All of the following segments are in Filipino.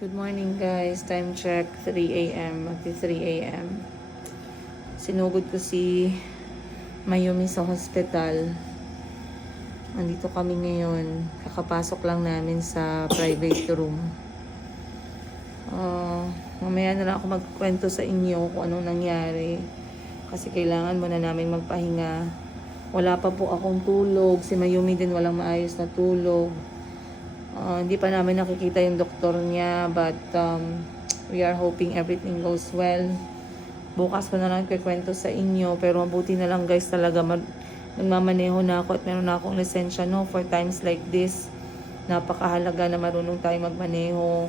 Good morning guys, time check 3 a.m. Magti 3 a.m. Sinugod ko si Mayumi sa hospital. Andito kami ngayon. Kakapasok lang namin sa private room. Mamaya na lang ako magkwento sa inyo kung anong nangyari. Kasi kailangan muna namin magpahinga. Wala pa po akong tulog. Si Mayumi din walang maayos na tulog. Hindi pa namin nakikita yung doktor niya, but we are hoping everything goes well. Bukas ko na lang kikwento sa inyo, pero mabuti na lang guys talaga nagmamaneho na ako at meron na akong lisensya, no, for times like this. Napakahalaga na marunong tayo magmaneho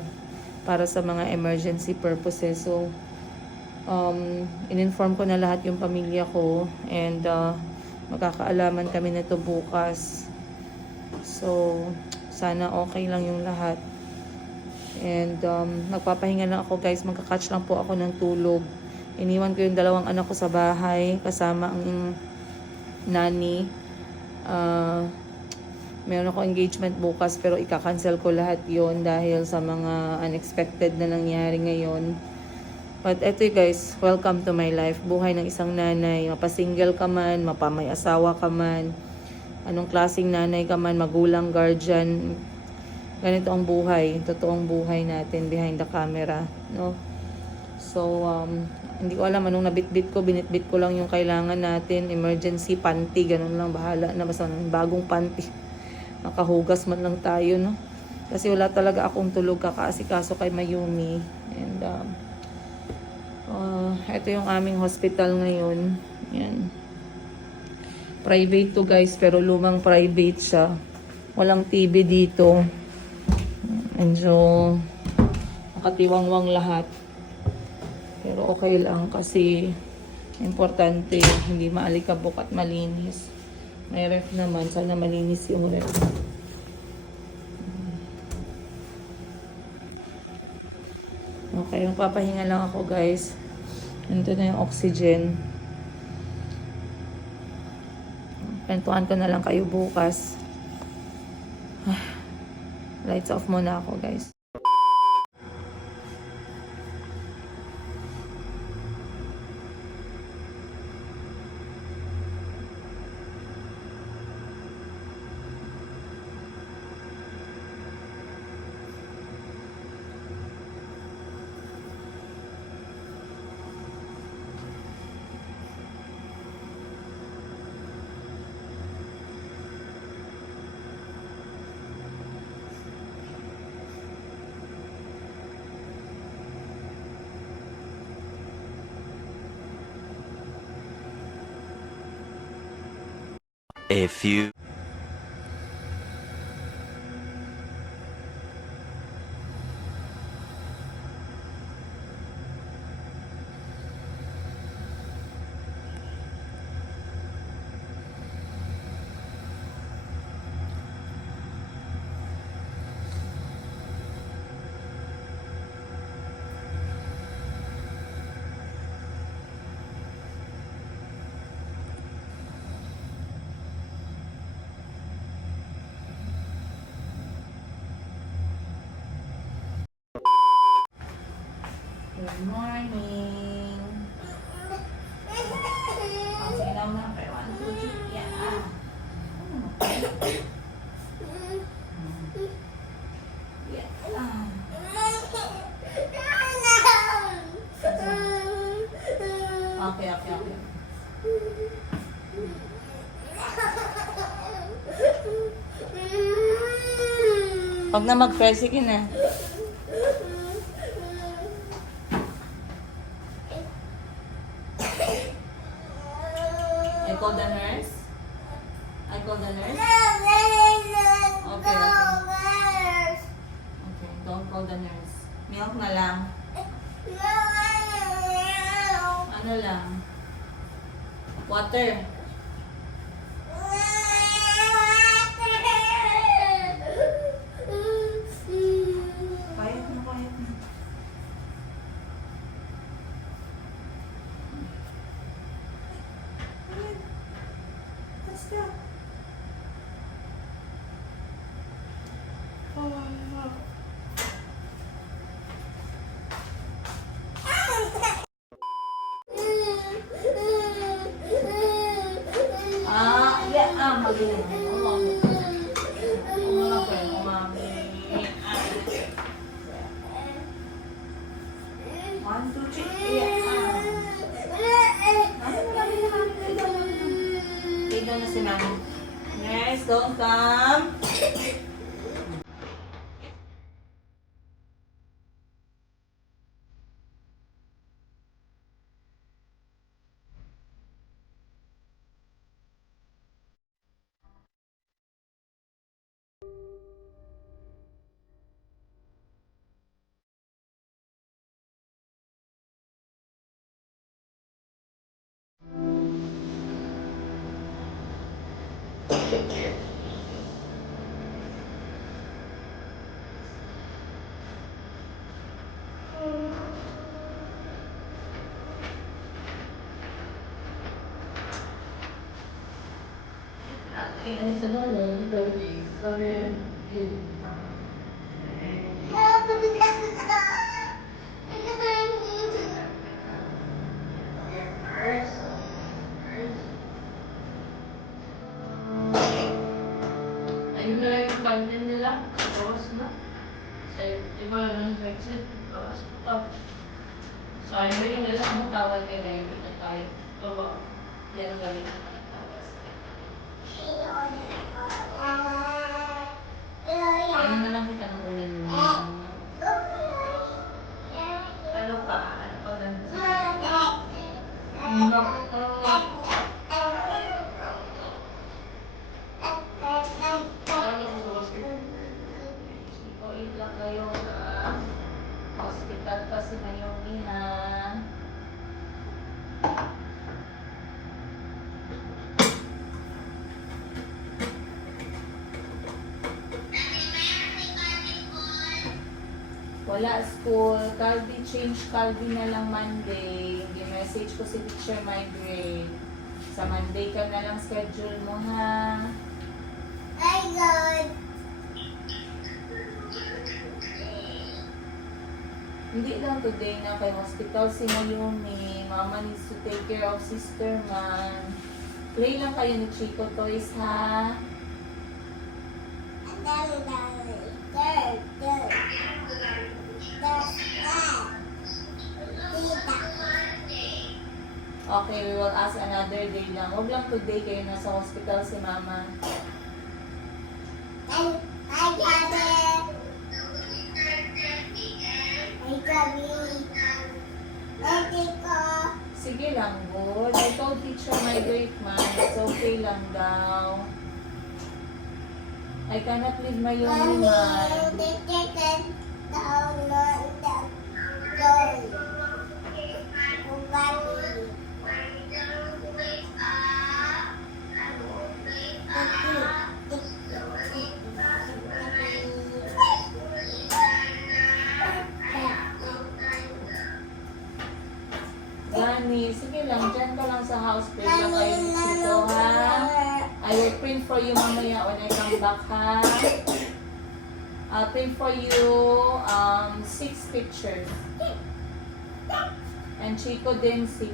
para sa mga emergency purposes. So in-inform ko na lahat yung pamilya ko, and magkakaalaman kami nito bukas. So sana okay lang yung lahat. And magpapahinga lang ako guys. Magka-catch lang po ako ng tulog. Iniwan ko yung dalawang anak ko sa bahay kasama ang nanny. Meron ako engagement bukas, pero ika-cancel ko lahat yon dahil sa mga unexpected na nangyari ngayon. But eto guys, welcome to my life. Buhay ng isang nanay. Mapasingle ka man, mapamay asawa ka man, anong klaseng nanay ka man, magulang, guardian, ganito ang buhay, totoong buhay natin behind the camera, no? So hindi ko alam anong nabitbit ko, binitbit ko lang yung kailangan natin, emergency panty, ganun lang, bahala na, basta bagong panty, makahugas man lang tayo, no? Kasi wala talaga akong tulog, kakaasikaso kay Mayumi. And ito yung aming hospital ngayon. Yan, private to guys, pero lumang private siya. Walang TV dito. Medyo nakatiwangwang lahat. Pero okay lang kasi importante hindi maalikabok at malinis. May ref naman, sana malinis yung ref. Okay, magpapahinga lang ako guys. Nandito na yung oxygen. Kwentuhan ko na lang kayo bukas. Lights off muna ako guys. A few. Good morning. Sige daw na. 1, 2, 3. Yeah. Okay. Pag na mag-press, sige na. I call the nurse? Okay. Okay, don't call the nurse. Milk na lang. Ano lang? Water. Quiet na. What's that? Magaling mo. Umami. 1, 2, 3. Take down na si mami. Yes, don't come. Ayun na lang yung bundle nila. Bawas na. Di ba yung exit? Bawas pa. So, ayun yung nila ang tawag nila yung pinatay. Baba. Yan ang galing na tawas. Ano na lang kita ng ulan mo. Ano pa? Ano pa ganun? Ikoit lang kayo sa hospital pa si Naomi ha. Wala school. Calvi change. Calvi na lang Monday. Message ko si Teacher Migrate. Sa Monday ka na lang schedule mo ha. Hindi lang today na kay hospital si Naomi. Mama needs to take care of sister man. Play lang kayo ni Chico Toys ha. Okay, we will ask another day lang. Huwag lang today kayo nasa hospital si mama. Sige lang, good. I told teacher my great man, it's okay lang daw. I cannot leave my only man. Gani, sige lang, dyan ka lang sa house, pray lang kayo ni Chico, ha? I will print for you mamaya when I come back, ha? I'll print for you 6 pictures. And Chico din 6.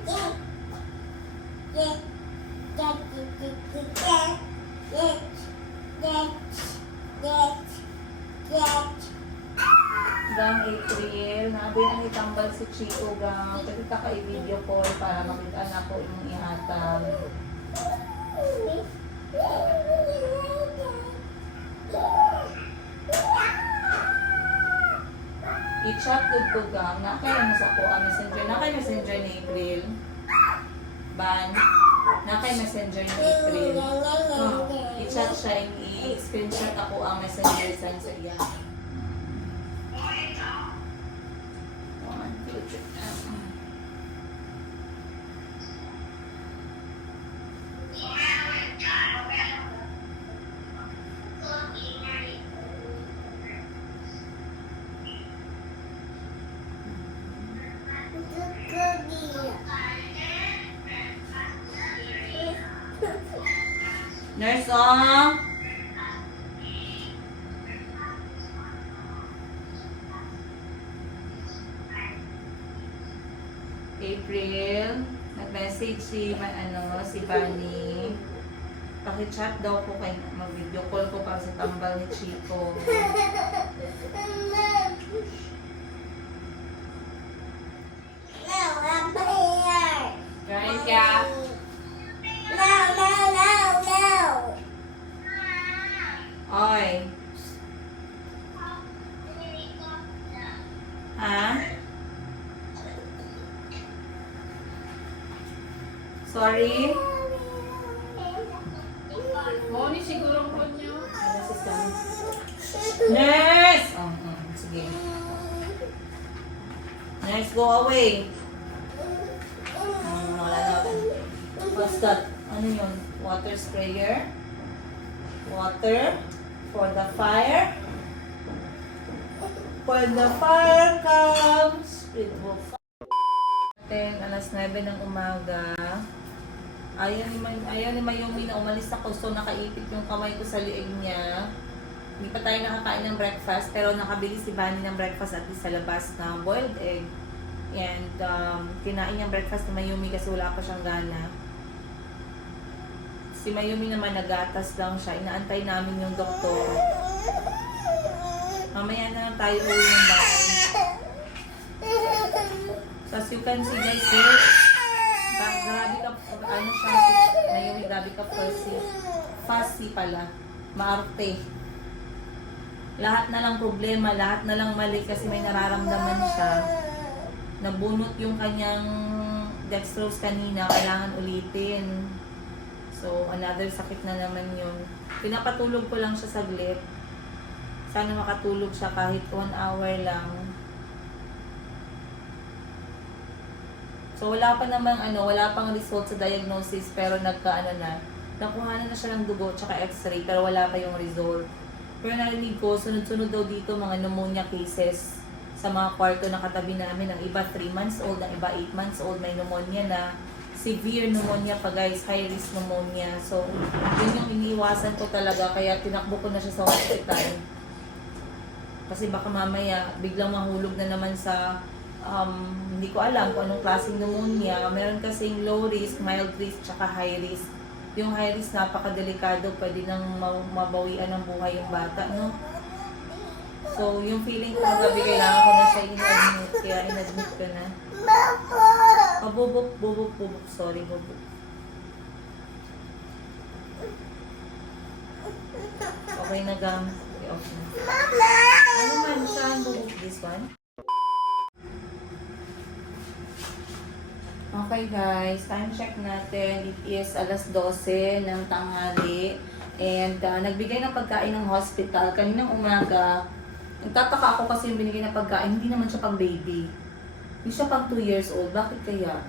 Gang April, nabi ang itambal si Chico gang. Pwede ka i-video call para makita na ko yung ihatag. I-chat ko gang. Nakaya mo sa ko ang messenger. Nakaya messenger ni April. Ban. Nakaya messenger ni April. I-chat siya, i-screenshot ako ang messenger sa iya. Nurse, oh! April, nag-message si Bunny. Paki-chat daw po kayo, mag-video call ko para sa tambal ni Chico. Kain ka. Oy. Ha? Sorry? Moni siguro po niyo. Nurse! Sige. Nurse, go away. Wala na. What's that? Ano yun? Water sprayer? Water for the fire. When the fire comes, it will fire. Alas 9 ng umaga. Ayaw ni Mayumi na umalis ako, so nakaipit yung kamay ko sa liig niya. Hindi pa tayo nakakain ng breakfast, pero nakabili si Bunny ng breakfast at least sa labas na boiled egg. And kinain niyang breakfast ni Mayumi kasi wala pa siyang gana. Si Mayumi naman nagatas lang siya. Inaantay namin yung doktor. Mamaya na lang tayo uwi ng bahay. So as you can see guys, grabe ka, ano siya, Mayumi, grabe ka fussy pala. Maarte. Lahat na lang problema, lahat na lang mali kasi may nararamdaman siya. Nabunot yung kanyang dextrose kanina, kailangan ulitin. So, another sakit na naman yun. Pinapatulog ko lang siya saglit. Sana makatulog siya kahit 1 hour lang. So, wala pa namang wala pang result sa diagnosis pero nakuha na siya ng dugo tsaka x-ray pero wala pa yung result. Pero narinig ko, sunod-sunod daw dito mga pneumonia cases sa mga kwarto na katabi namin. Ang iba 3 months old, ang iba 8 months old, may pneumonia na. Severe pneumonia pa guys, high risk pneumonia. So, yun yung iniiwasan ko talaga kaya tinakbo ko na siya sa hospital. Kasi baka mamaya biglang mahulog na naman sa hindi ko alam kung anong klaseng pneumonia. Meron kasing low risk, mild risk, tsaka high risk. Yung high risk napakadelikado, pwede nang mabawian ng buhay yung bata, no? So, yung feeling ko gabi kailangan ko na siya in-admit, kaya in-admit ko na. Bubuk. Sorry, bubuk. Okay na gam. Okay, okay. Ano man, saan bubuk this one? Okay guys, time check natin. It is alas 12 ng tanghali. And nagbigay ng pagkain ng hospital. Kaninang umaga, nagtataka ako kasi yung binigay na pagkain, hindi naman siya pang baby. Hindi siya pang 2 years old. Bakit kaya?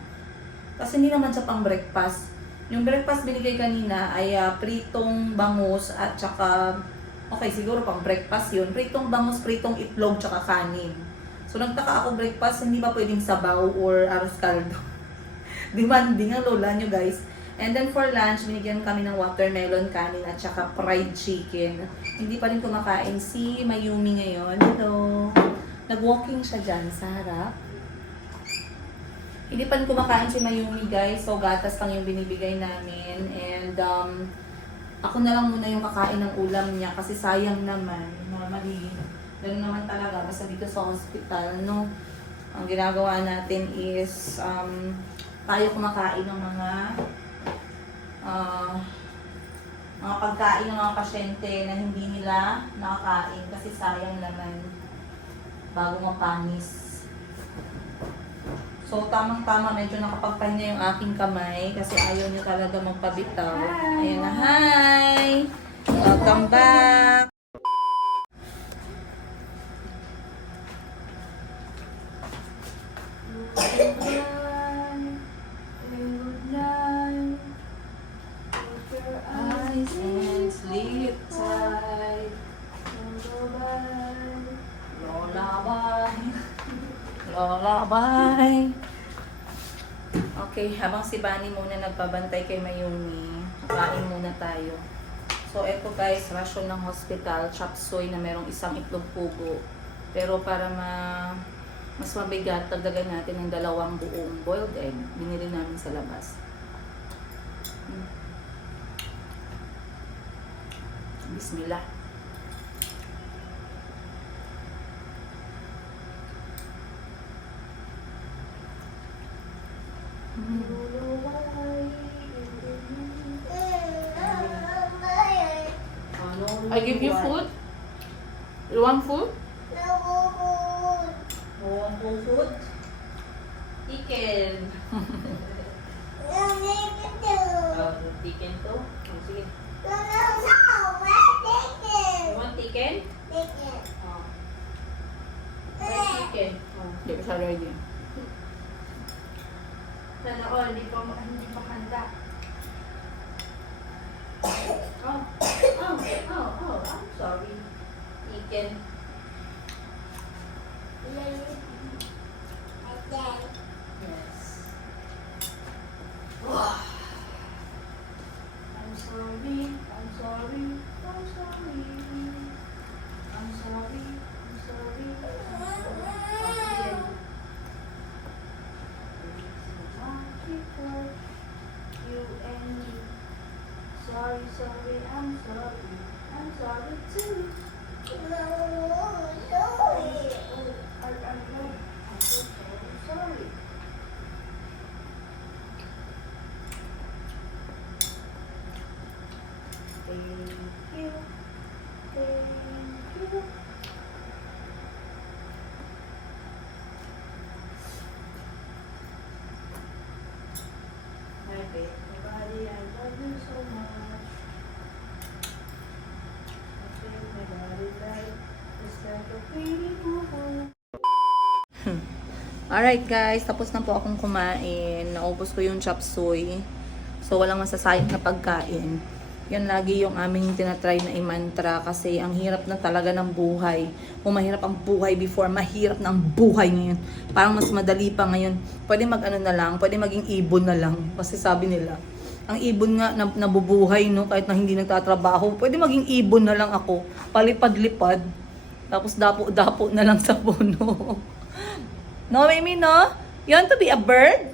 Kasi hindi naman siya pang breakfast. Yung breakfast binigay kanina ay pritong bangus at saka, okay siguro pang breakfast yun. Pritong bangus, pritong itlog, tsaka kanin. So nagtaka ako breakfast, hindi ba pwedeng sabaw or arroz caldo? Demanding ang lola nyo guys. And then for lunch, binigyan kami ng watermelon kanin at saka fried chicken. Hindi pa rin kumakain si Mayumi ngayon. Hello! Nag-walking siya dyan sa harap. Hindi pa rin kumakain si Mayumi guys. So gatas lang yung binibigay namin. And ako na lang muna yung kakain ng ulam niya kasi sayang naman. Normally, ganun naman talaga. Basta dito sa hospital, no? Ang ginagawa natin is tayo kumakain ng mga pagkain ng mga pasyente na hindi nila nakakain kasi sayang naman bago mapanis. So tamang-tama, medyo nakapagpahinga yung aking kamay kasi ayaw niyo talaga magpabitaw. Ayan na, hi! Welcome back! Sleep tight. Lullaby. Okay, habang si Bunny muna nagpabantay kay Mayumi, kain muna tayo. So, eto guys, ration ng hospital, chop suey na merong isang itlog pugo. Pero para Mas mabigat, dagdagan natin ng 2 buong boiled egg. Binili namin sa labas. Bismillah. I give you food? You want food? Food? Chicken. Chicken to? Oh, sige. You want chicken? Oh. Chicken. Oh, hindi pa siya ready. Sana all, hindi pa handa. I'm sorry. Chicken. Yes. I'm sorry. I'm sorry. I'm sorry. I'm sorry. I'm sorry. You and me. Sorry, sorry, I'm sorry. I'm sorry too. I'm so sorry. Thank you. Thank you. My baby body, I love you so much. I feel my body like it's like a pretty boo-boo. Alright guys, tapos na po akong kumain. Naubos ko yung chop suey. So walang masasayang na pagkain. Yan lagi yung aming tinatry na i-mantra kasi ang hirap na talaga ng buhay. Kung mahirap ang buhay before, mahirap na ang buhay ngayon. Parang mas madali pa ngayon. Pwede mag-ano na lang, pwede maging ibon na lang. Kasi sabi nila, ang ibon nga nabubuhay, no, kahit na hindi nagtatrabaho. Pwede maging ibon na lang ako. Palipad-lipad. Tapos dapo-dapo na lang sa puno. No, Mimi, no? You want to be a bird?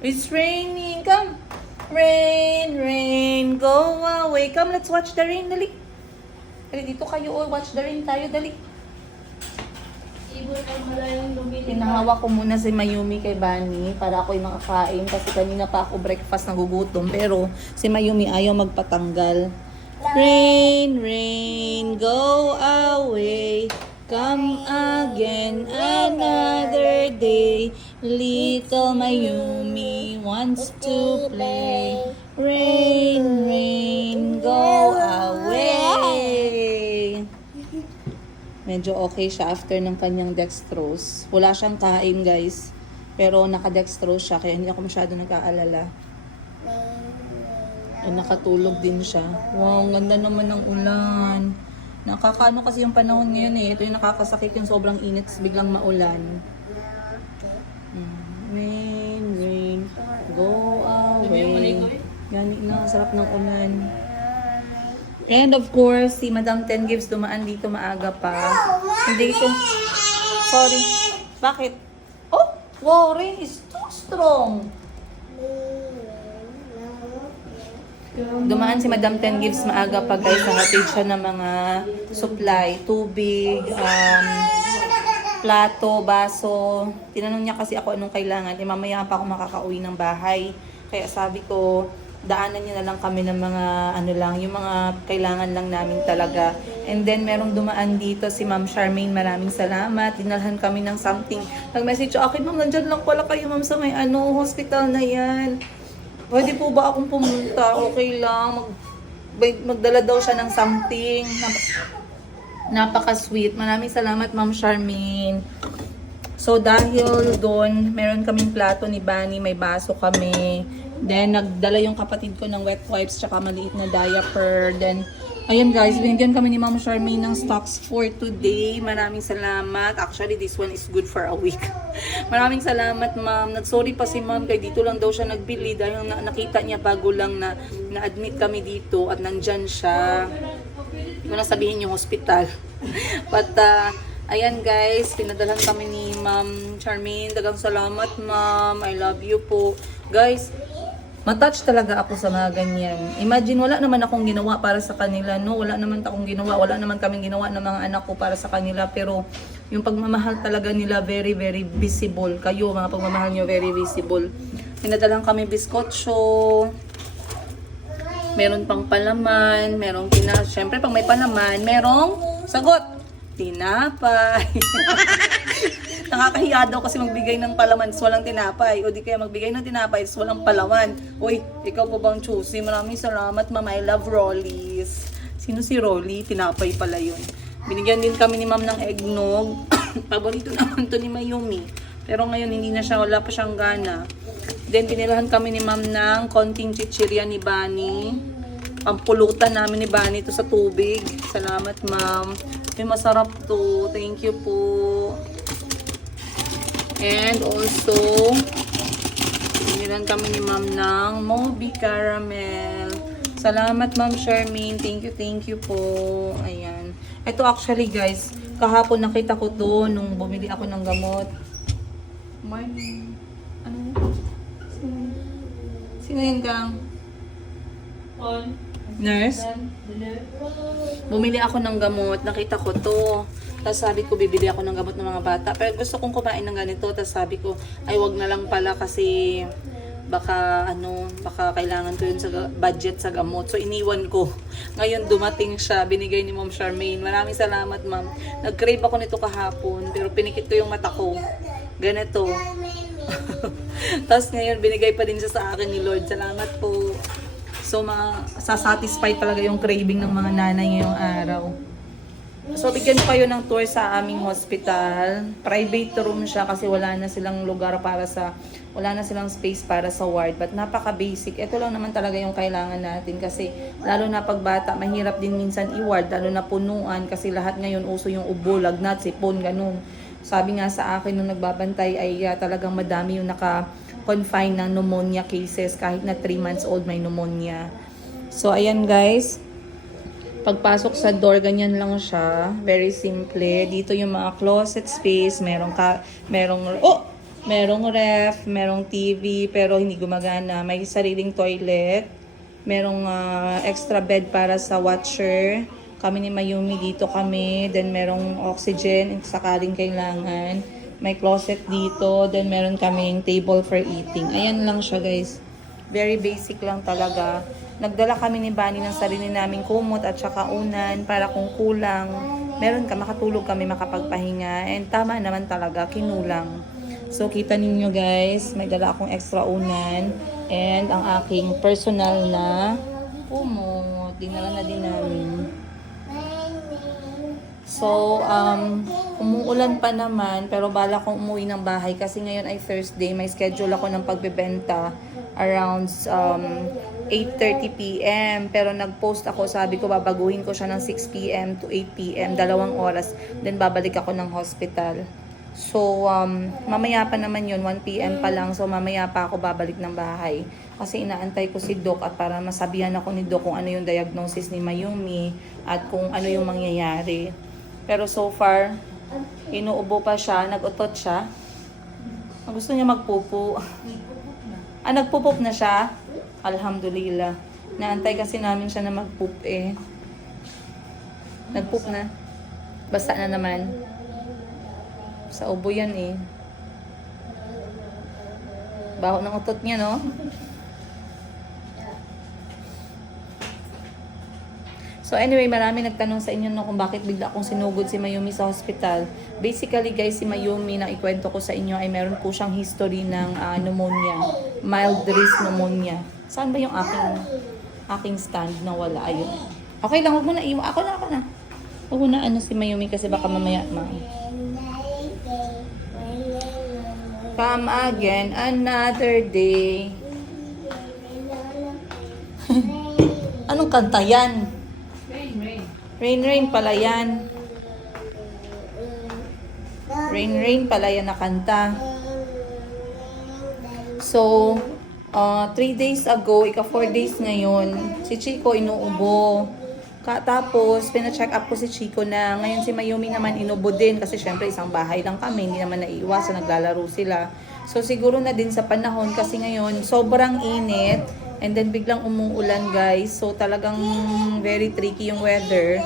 It's raining. Come. Rain, rain, go away. Come, let's watch the rain. Dali. Dali, dito kayo. Oh, watch the rain tayo. Dali. Ibon ay malayong lumilipad. Pinahawak ko muna si Mayumi kay Bani para ako'y makakain kasi kanina pa ako breakfast nagugutom. Pero si Mayumi ayaw magpatanggal. Rain, rain, go away. Come again another day. Little Mayumi wants to play. Rain, rain, go away. Medyo okay siya after ng kanyang dextrose. Wala siyang kain guys. Pero naka-dextrose siya kaya hindi ako masyado nag-aalala. Nakatulog din siya. Wow, ang ganda naman ng ulan. Nakakaano kasi yung panahon ngayon eh. Ito yung nakakasakit yung sobrang init biglang maulan. Rain, rain, go away. Gani na, sarap ng ulan. And of course, si Madam Ten Gives dumaan dito maaga pa. Hindi ko... Sorry. Bakit? Oh, wow, rain is too strong. Dumaan si Madam Ten Gives maaga pa guys. Nakatid siya ng mga supply, tubig, plato, baso. Tinanong niya kasi ako anong kailangan. Mamaya pa ako makakauwi ng bahay. Kaya sabi ko, daanan niya na lang kami ng mga ano lang, yung mga kailangan lang namin talaga. And then meron dumaan dito si Ma'am Charmaine, maraming salamat. Dinalhan kami ng something. Nag-message ako, "Ma'am, nandyan lang pala kayo ma'am sa may hospital na yan. Pwede po ba akong pumunta? Okay lang. Magdala daw siya ng something." Napaka-sweet. Maraming salamat, Ma'am Charmaine. So, dahil doon, meron kaming plato ni Bani, may baso kami. Then, nagdala yung kapatid ko ng wet wipes, tsaka maliit na diaper. Then, ayun guys, binigyan kami ni Ma'am Charmaine ng stocks for today. Maraming salamat. Actually, this one is good for a week. Maraming salamat, Ma'am. Nagsorry pa si Ma'am, kaya dito lang daw siya nagbili dahil nakita niya bago lang na-admit kami dito at nandyan siya. Hindi ko na sabihin yung hospital. But, Ayan guys, pinadalhan kami ni Ma'am Charmaine. Dagang salamat ma'am. I love you po. Guys, matouch talaga ako sa mga ganyan. Imagine, wala naman akong ginawa para sa kanila, no? Wala naman akong ginawa. Wala naman kaming ginawa ng mga anak ko para sa kanila. Pero yung pagmamahal talaga nila, very, very visible. Kayo, mga pagmamahal nyo, very visible. Pinadalhan kami biskotso. Meron pang palaman. Merong Siyempre, pag may palaman, merong sagot. Tinapay. Nakakahiya daw kasi magbigay ng palaman so walang tinapay. O di kaya magbigay ng tinapay so walang palaman. Uy, ikaw po bang choosy? Maraming salamat, ma'am. I love Rollies. Sino si Rolly? Tinapay pala yun. Binigyan din kami ni ma'am ng eggnog. Paborito naman to ni Mayumi. Pero ngayon hindi na siya, wala pa siyang gana. Then pinilahan kami ni ma'am ng konting chichirya ni Bani. Pampulutan namin ni Bani to sa tubig. Salamat, ma'am. May masarap to. Thank you po. And also, pinilan kami ni ma'am ng Moby Caramel. Salamat, ma'am Charmaine. Thank you po. Ayan. Ito actually guys, kahapon nakita ko to nung bumili ako ng gamot. Morning. Ano? Sino yan, Gang? Nurse? Bumili ako ng gamot, nakita ko to. Tapos sabi ko, bibili ako ng gamot ng mga bata. Pero gusto kong kumain ng ganito. Tapos sabi ko, ay wag na lang pala kasi baka kailangan ko yun sa budget sa gamot. So iniwan ko. Ngayon dumating siya, binigay ni Ma'am Charmaine. Maraming salamat, ma'am. Nag-crave ako nito kahapon, pero pinikit ko yung mata ko. Ganito. Tapos ngayon, binigay pa din siya sa akin ni Lord. Salamat po. So, sasatisfy talaga yung craving ng mga nanay ngayong araw. So, bigyan ko kayo ng tour sa aming hospital. Private room siya kasi wala na silang space para sa ward. But napaka-basic. Ito lang naman talaga yung kailangan natin kasi lalo na pag bata, mahirap din minsan i-ward, lalo na punuan kasi lahat ngayon uso yung ubo, lagnat, sipon, ganun. Sabi nga sa akin nung nagbabantay ay talagang madami yung naka-confine ng pneumonia cases kahit na 3 months old may pneumonia. So, ayan guys. Pagpasok sa door, ganyan lang siya. Very simple. Dito yung mga closet space. Merong ref, merong TV, pero hindi gumagana. May sariling toilet. Merong extra bed para sa watcher. Kami ni Mayumi dito kami. Then merong oxygen sakaling kailangan. May closet dito. Then meron kaming table for eating. Ayan lang siya guys. Very basic lang talaga. Nagdala kami ni Bani ng sarili naming kumot at saka unan para kung kulang, makatulog kami, makapagpahinga. And tama naman talaga, kinulang. So kita ninyo guys, may dala akong extra unan and ang aking personal na kumot. Dinala na din namin. So, umuulan pa naman pero bala kong umuwi ng bahay kasi ngayon ay Thursday. May schedule ako ng pagbebenta around 8:30 p.m. Pero nag-post ako, sabi ko babaguhin ko siya ng 6 p.m. to 8 p.m. 2 oras. Then babalik ako ng hospital. So, mamaya pa naman yun, 1 p.m. pa lang. So, mamaya pa ako babalik ng bahay. Kasi inaantay ko si Doc at para masabihan ako ni Doc kung ano yung diagnosis ni Mayumi at kung ano yung mangyayari. Pero so far, inuubo pa siya, nag-utot siya. Gusto niya magpupo. Nagpupop na siya? Alhamdulillah. Naantay kasi namin siya na magpoop eh. Nagpoop na. Basta na naman. Sa ubo yan eh. Baho ng utot niya, no? So anyway, marami nagtanong sa inyo no, kung bakit bigla akong sinugod si Mayumi sa hospital. Basically guys, si Mayumi na ikwento ko sa inyo ay meron po siyang history ng pneumonia. Mild risk pneumonia. Saan ba yung aking stand na wala? Ayun. Okay lang, huwag mo na iwan. Ako na. Huwag mo na si Mayumi kasi baka mamaya Come again another day. Anong kanta yan? Rain pala yan. Rain pala yan na kanta. So, 3 days ago, 4 days ngayon, si Chico inuubo. Tapos, pina-check up ko si Chico na ngayon si Mayumi naman inubo din kasi syempre isang bahay lang kami, hindi naman naiiwasan, naglalaro sila. So siguro na din sa panahon kasi ngayon sobrang init and then biglang umuulan guys. So talagang very tricky yung weather.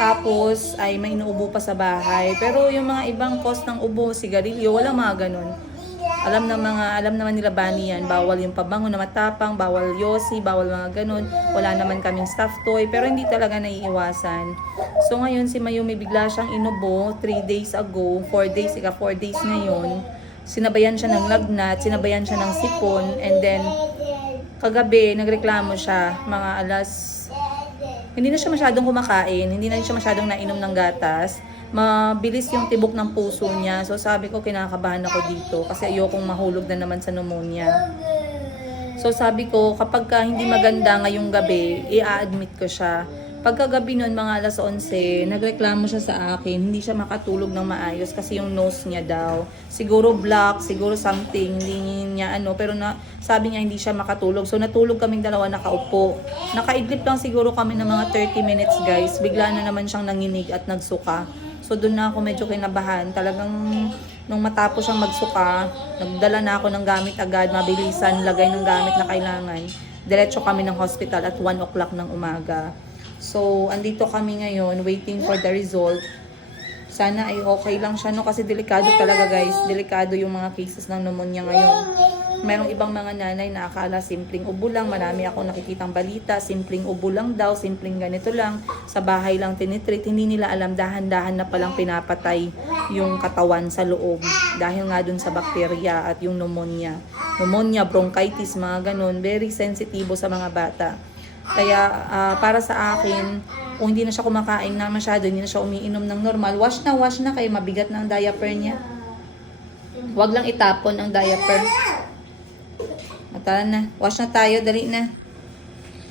Tapos ay may inuubo pa sa bahay. Pero yung mga ibang cause ng ubo, sigarilyo, wala mga ganun. Alam naman nila Bani yan, bawal yung pabango na matapang, bawal yosi, bawal mga ganun. Wala naman kaming stuffed toy, pero hindi talaga naiiwasan. So ngayon si Mayumi bigla siyang inubo 3 days ago, 4 days, 4 days ngayon. Sinabayan siya ng lagnat, sinabayan siya ng sipon, and then kagabi nagreklamo siya mga alas, hindi na siya masyadong kumakain, hindi na siya masyadong nainom ng gatas. Mabilis yung tibok ng puso niya. So sabi ko kinakabahan ako dito kasi ayokong mahulog na naman sa pneumonia. So sabi ko kapag hindi maganda ngayong gabi, i-admit ko siya. Pagkagabi nun mga alas 11, nagreklamo siya sa akin, hindi siya makatulog ng maayos kasi yung nose niya daw. Siguro block, siguro something, hindi niya pero sabi niya hindi siya makatulog. So natulog kaming dalawa nakaupo. Nakaidlip lang siguro kami ng mga 30 minutes guys. Bigla na naman siyang nanginig at nagsuka. So doon na ako medyo kinabahan. Talagang nung matapos siyang magsuka, nagdala na ako ng gamit agad, mabilisan, lagay ng gamit na kailangan. Diretso kami ng hospital at 1 o'clock ng umaga. So, andito kami ngayon, waiting for the result. Sana ay okay lang siya, no? Kasi delikado talaga, guys. Delikado yung mga cases ng pneumonia ngayon. Mayroong ibang mga nanay na akala simpleng ubo lang. Marami akong nakikitang balita. Simpleng ubo lang daw, simpleng ganito lang. Sa bahay lang tinitreat. Hindi nila alam, dahan-dahan na palang pinapatay yung katawan sa loob. Dahil nga dun sa bakterya at yung pneumonia. Pneumonia, bronchitis, mga ganun. Very sensitibo sa mga bata. Kaya para sa akin, kung hindi na siya kumakain na masyado, hindi na siya umiinom ng normal, wash na kayo, mabigat na ang diaper niya. Huwag lang itapon ang diaper. Tara na, wash na tayo, dali na.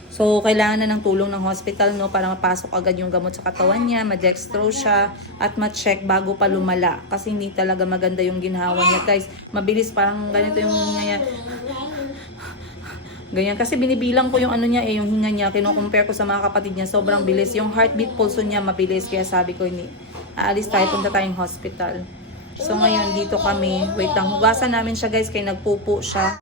So, kailangan na ng tulong ng hospital, no, para mapasok agad yung gamot sa katawan niya, ma-dextrose siya, at ma-check bago pa lumala. Kasi hindi talaga maganda yung ginhawa niya, guys. Mabilis, parang ganito yung niya. Ganyan. Kasi binibilang ko yung niya yung hinga niya. Kino-compare ko sa mga kapatid niya. Sobrang bilis. Yung heartbeat pulso niya mabilis. Kaya sabi ko, hindi. Aalis tayo. Punta tayong hospital. So ngayon, dito kami. Wait lang. Hugasan namin siya guys. Kaya nagpupo siya.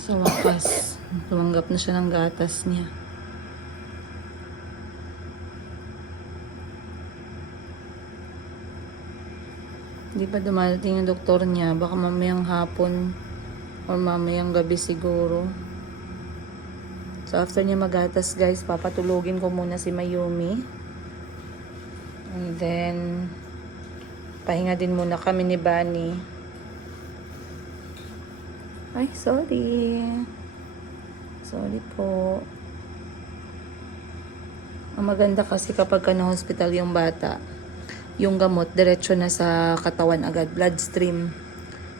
Sa wakas. Tumanggap na siya ng gatas niya. Hindi pa dumadating yung doktor niya. Baka mamayang hapon or mamayang gabi siguro. So after niya magatas guys, papatulogin ko muna si Mayumi. And then pahinga din muna kami ni Bani. Ay, sorry. Sorry po. Ang maganda kasi kapag ka na-hospital yung bata, yung gamot, diretso na sa katawan agad, bloodstream.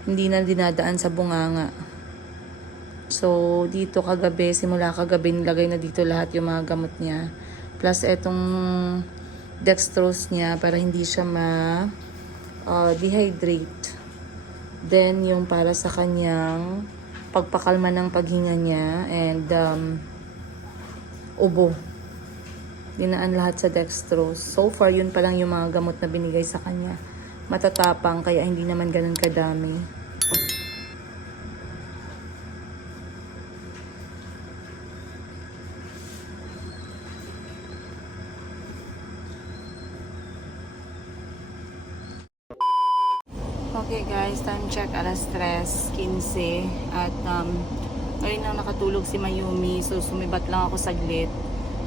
Hindi na dinadaan sa bunganga. So, dito kagabi, simula kagabi, nilagay na dito lahat yung mga gamot niya. Plus, etong dextrose niya para hindi siya dehydrate. Then, yung para sa kanyang pagpakalma ng paghinga niya and ubo. Dinaan lahat sa dextrose. So far, yun pa lang yung mga gamot na binigay sa kanya. Matatapang, kaya hindi naman ganun kadami. Okay guys, time check, alas 3:15. At ngayon lang nakatulog si Mayumi. So sumibat lang ako saglit.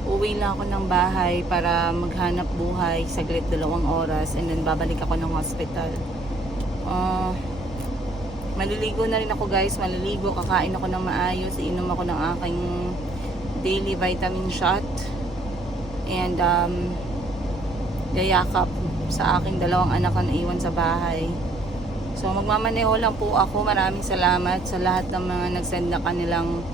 Uwi lang ako ng bahay para maghanap buhay saglit 2 oras and then babalik ako ng hospital. Maliligo na rin ako guys, maliligo, kakain ako ng maayos, iinom ako ng aking daily vitamin shot and yayakap sa aking 2 anak na naiwan sa bahay. So magmamaneho lang po ako. Maraming salamat sa lahat ng mga nag-send na kanilang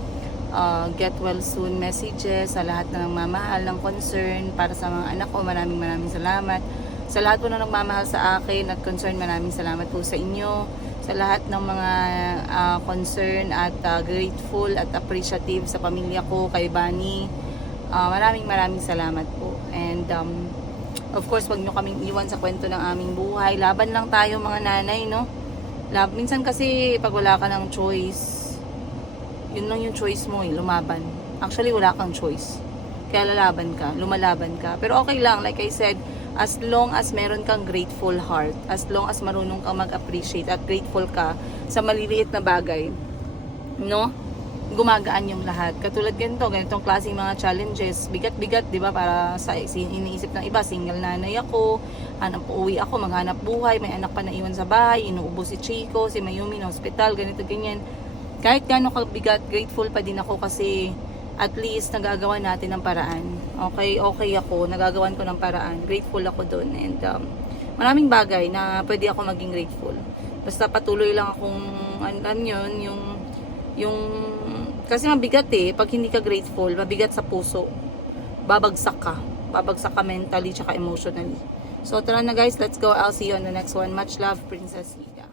get well soon messages, sa lahat na ng mamahal, ng concern para sa mga anak ko. Maraming salamat. Sa lahat po na nagmamahal sa akin at concern, maraming salamat po sa inyo. Sa lahat ng mga concern at grateful at appreciative sa pamilya ko, kay Bani. Maraming salamat po. And of course, wag nyo kaming iwan sa kwento ng aming buhay. Laban lang tayo mga nanay, no? Minsan kasi pag wala ka ng choice, yun lang yung choice mo, lumaban. Actually, wala kang choice. Kaya lumalaban ka. Pero okay lang, like I said, as long as meron kang grateful heart, as long as marunong kang mag-appreciate at grateful ka sa maliliit na bagay, no? Gumagaan yung lahat. Katulad ganitong klaseng mga challenges, bigat-bigat, di ba? Para sa iniisip ng iba, single nanay ako, uuwi ako, maghanap buhay, may anak pa na iwan sa bahay, inuubo si Chico, si Mayumi na hospital, ganito, ganyan. Kahit gaano kabigat, grateful pa din ako kasi at least nagagawa natin ng paraan. Okay ako, nagagawan ko ng paraan. Grateful ako doon. And maraming bagay na pwede ako maging grateful. Basta patuloy lang akong, yung kasi mabigat pag hindi ka grateful, mabigat sa puso. Babagsak ka mentally tsaka emotionally. So tara na guys, let's go. I'll see you on the next one. Much love, Princess Ida.